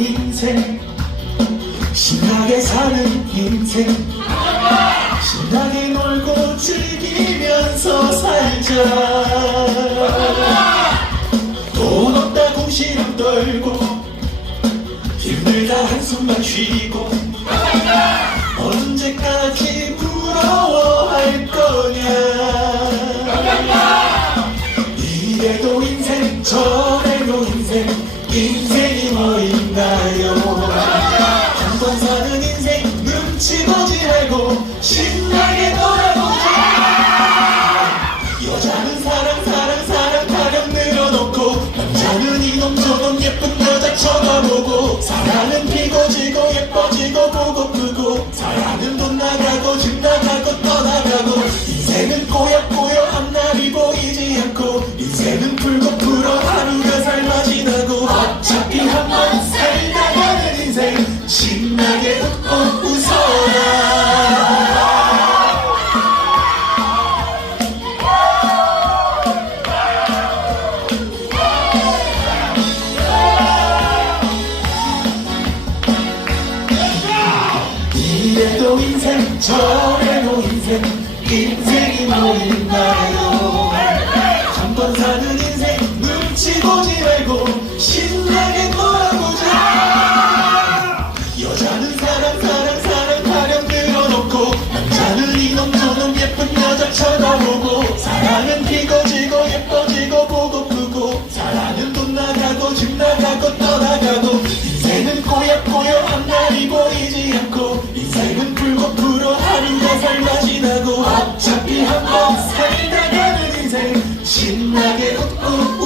인생. 신나게 사는 인생. 신나게 놀고 즐기면서 살자. 돈 없다고 시름 떨고 힘들다 한숨만 쉬고 언제까지 부러워할 거냐. 이래도 말고 신나게 놀아보자. 여자는 사랑 사랑 사랑 타령 늘어놓고 남자는 이놈 저놈 이래도 인생 저래도 인생 인생이 뭐 있나요? 한 번 사는 인생 눈치 보지 말고 살다 가는 인생 신나게 웃고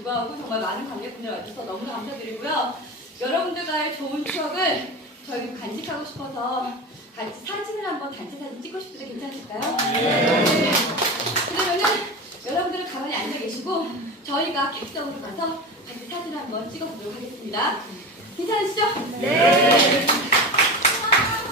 불구하고 정말 많은 관객분들 와주셔서 너무 감사드리고요. 여러분들과의 좋은 추억을 저희도 간직하고 싶어서 같이 사진을 한번 단체 사진 찍고 싶은데 괜찮을까요? 네. 그러면은 여러분들은 가만히 앉아 계시고 저희가 객석으로 가서 같이 사진 한번 찍어보도록 하겠습니다. 괜찮으시죠? 네.